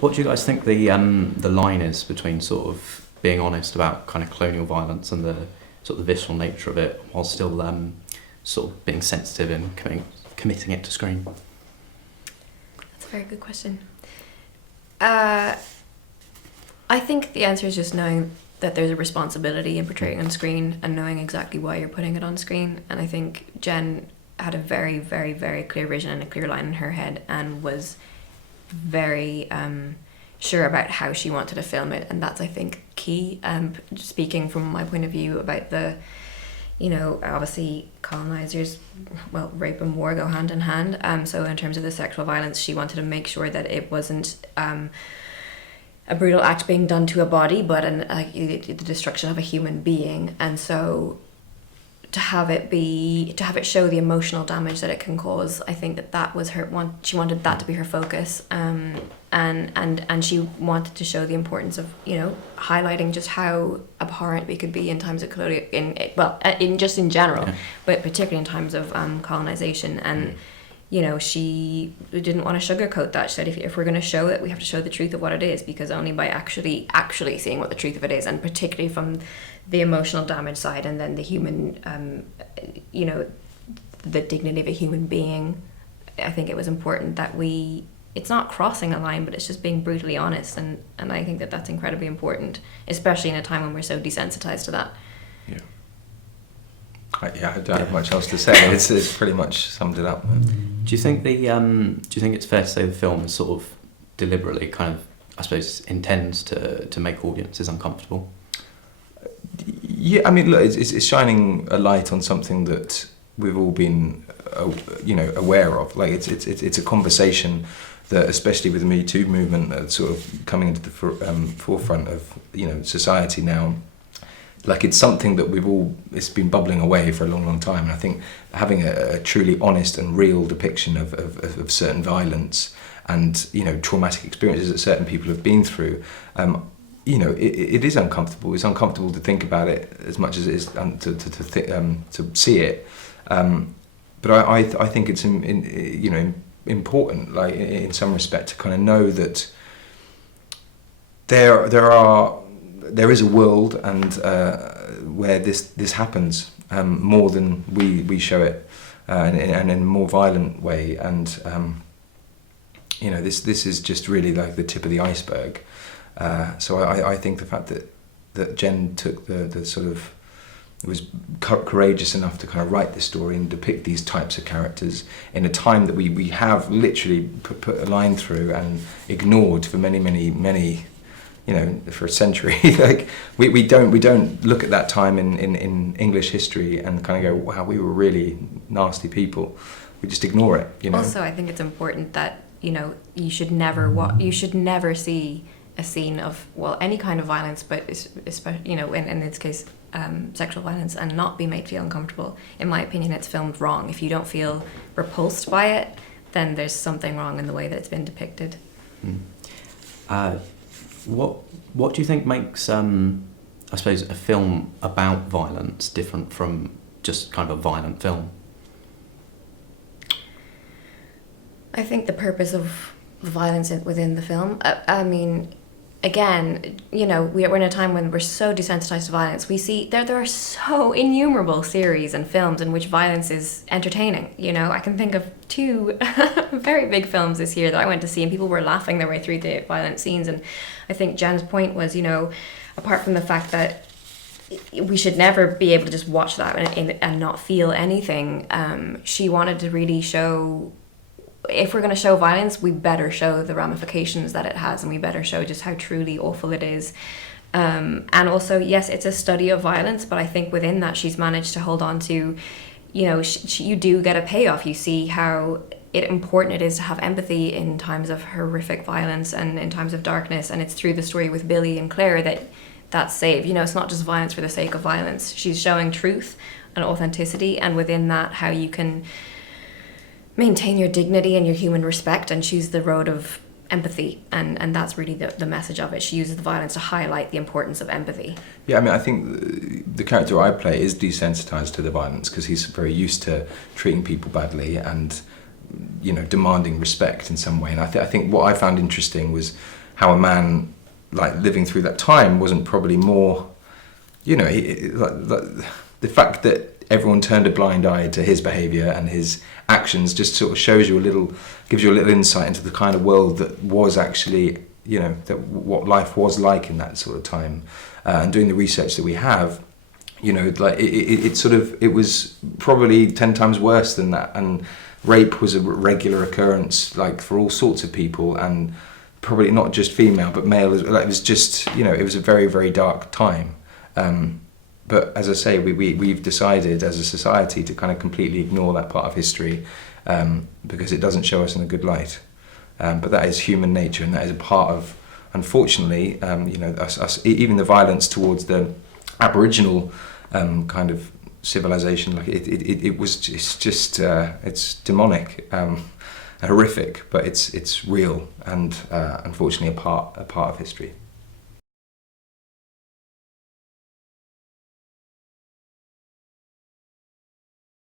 What do you guys think the line is between sort of being honest about kind of colonial violence and the sort of the visceral nature of it, while still sort of being sensitive and committing it to screen? That's a very good question. I think the answer is just knowing that there's a responsibility in portraying on screen and knowing exactly why you're putting it on screen. And I think Jen had a very, very, very clear vision and a clear line in her head and was very sure about how she wanted to film it. And that's, I think, key. Speaking from my point of view about the, obviously colonizers, well, rape and war go hand in hand. So in terms of the sexual violence, she wanted to make sure that it wasn't a brutal act being done to a body, but the destruction of a human being. And so to have it show the emotional damage that it can cause, I think that was her one. She wanted that to be her focus, and she wanted to show the importance of highlighting just how abhorrent we could be in times of colonial, in general, yeah. But particularly in times of colonization. And she didn't want to sugarcoat that. She said, if we're going to show it, we have to show the truth of what it is, because only by actually seeing what the truth of it is, and particularly from the emotional damage side, and then the human, the dignity of a human being, I think it was important that it's not crossing a line, but it's just being brutally honest. And I think that that's incredibly important, especially in a time when we're so desensitized to that. Yeah. I don't have much else to say. It's pretty much summed it up. Do you think it's fair to say the film is sort of deliberately kind of, I suppose, intends to make audiences uncomfortable? Yeah, I mean, look, it's shining a light on something that we've all been, aware of. Like it's a conversation that, especially with the Me Too movement, that's sort of coming into the forefront of society now. Like it's something that it's been bubbling away for a long, long time. And I think having a truly honest and real depiction of certain violence and, traumatic experiences that certain people have been through, it is uncomfortable. It's uncomfortable to think about it as much as it is to see it. But I think it's, important, like in some respect, to kind of know that there is a world and where this happens more than we show it, and in a more violent way. And this is just really like the tip of the iceberg. So I think the fact that Jen took the sort of, was courageous enough to kind of write this story and depict these types of characters in a time that we have literally put a line through and ignored for many for a century. Like we don't look at that time in English history and kind of go, wow, we were really nasty people. We just ignore it. Also, I think it's important that you should never see a scene of any kind of violence, but especially in this case sexual violence, and not be made feel uncomfortable. In my opinion, it's filmed wrong. If you don't feel repulsed by it, then there's something wrong in the way that it's been depicted. What do you think makes, I suppose, a film about violence different from just kind of a violent film? I think the purpose of the violence within the film, I mean, again, we're in a time when we're so desensitized to violence. We see there are so innumerable series and films in which violence is entertaining. I can think of 2 very big films this year that I went to see, and people were laughing their way through the violent scenes. And I think Jen's point was, apart from the fact that we should never be able to just watch that and not feel anything, she wanted to really show, if we're going to show violence, we better show the ramifications that it has, and we better show just how truly awful it is. And also, yes, it's a study of violence, but I think within that she's managed to hold on to, you do get a payoff. You see how important it is to have empathy in times of horrific violence and in times of darkness, and it's through the story with Billy and Claire that's saved. It's not just violence for the sake of violence. She's showing truth and authenticity, and within that, how you can maintain your dignity and your human respect and choose the road of empathy, and that's really the message of it. She uses the violence to highlight the importance of empathy. Yeah, I mean, I think the character I play is desensitized to the violence because he's very used to treating people badly and demanding respect in some way. And I think what I found interesting was how a man like living through that time wasn't probably more, you know, the fact that everyone turned a blind eye to his behaviour and his actions just sort of gives you a little insight into the kind of world that was actually, you know, that what life was like in that sort of time. And doing the research that we have, you know, like it was probably 10 times worse than that, and rape was a regular occurrence, like for all sorts of people, and probably not just female but male. Like, it was just, you know, it was a very, very dark time. But as I say, we've decided as a society to kind of completely ignore that part of history because it doesn't show us in a good light. But that is human nature, and that is a part of, unfortunately, you know, us even the violence towards the Aboriginal kind of civilization. Like it's demonic, horrific, but it's real, and unfortunately a part of history.